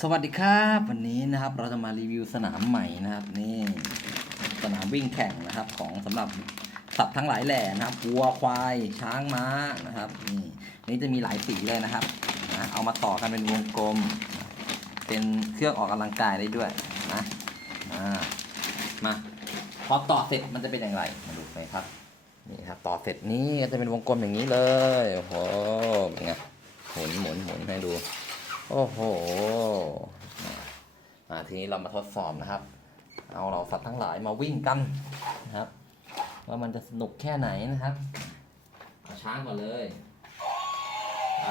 สวัสดีครับวันนี้นะครับเราจะมารีวิวสนามใหม่นะครับนี่สนามวิ่งแข่งนะครับของสำหรับสัตว์ทั้งหลายแหล่นะครับวัวควายช้างม้านะครับนี่นี่จะมีหลายสีเลยนะครับนะเอามาต่อกันเป็นวงกลม เป็นเครื่องออกกำลังกายได้ด้วยนะอ่ามาพอต่อเสร็จมันจะเป็นอย่างไรมาดูเลยครับนี่ครับต่อเสร็จนี่ก็จะเป็นวงกลมอย่างนี้เลยโอ้โหเป็นไงหมุนหมุนหมุนให้ดู โอ้โหอ่าทีนี้เรามาทดสอบนะครับ เอาเราสัตว์ทั้งหลายมาวิ่งกันนะครับ ว่ามันจะสนุกแค่ไหนนะครับ เอาช้างก่อนเลยไป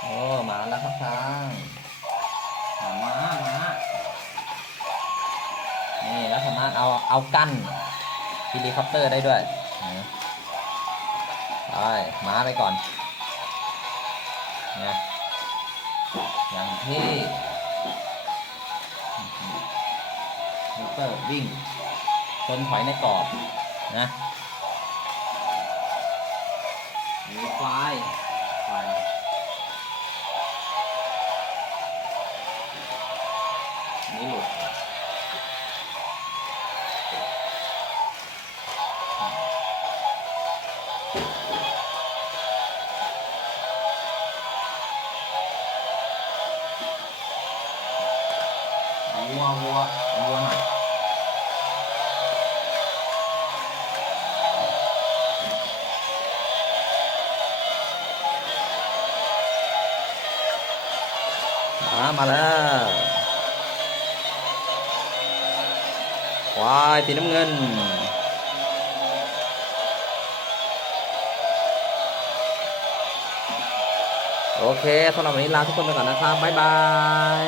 โอ้มาแล้วครับช้างอ่ามามานี่แล้วสามารถเอาเอากั้นเฮลิคอปเตอร์ได้ด้วยไปม้าไปก่อน นะอย่างที่ลูกเตอร์วิ่งชนถอยในกรอบนะหรือไฟไฟนี่หลุด วัววัววัวหน่อยมามาแล้วควายสีน้ำเงินโอเคสำหรับวันนี้ลาทุกคนไปก่อนนะครับ บ๊ายบาย